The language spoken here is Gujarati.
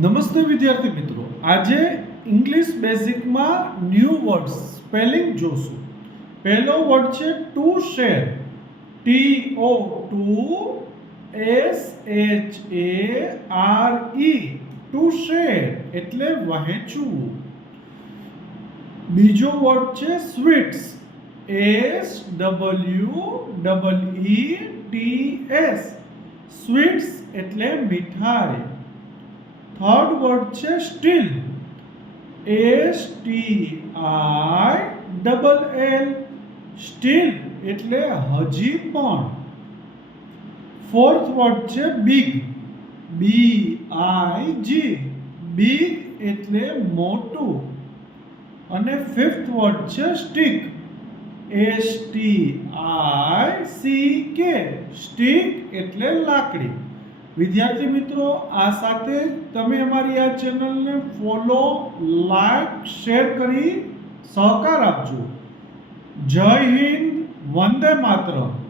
નમસ્તે વિદ્યાર્થી મિત્રો, આજે ઇંગ્લિશ બેઝિકમાં ન્યૂ વર્ડ્સ સ્પેલિંગ જોશું. પહેલો વર્ડ છે two share. TOUSHARE. Two share એટલે વહેંચવું. બીજો વર્ડ છે સ્વીટ્સ. SWEETS. સ્વીટ્સ એટલે મીઠાઈ. થર્ડ વર્ડ છે સ્ટીલ. STILL. સ્ટીલ એટલે હજી પણ. ફોર્થ વર્ડ છે બિગ. BIG. બિગ એટલે મોટું. અને ફિફ્થ વર્ડ છે સ્ટીક. STICK. સ્ટીક એટલે લાકડી. વિદ્યાર્થી મિત્રો, આ સાથે તમે અમારી આ ચેનલને ફોલો, લાઈક, શેર કરી સહકાર આપજો. જય હિન્દ, વંદે માતરમ.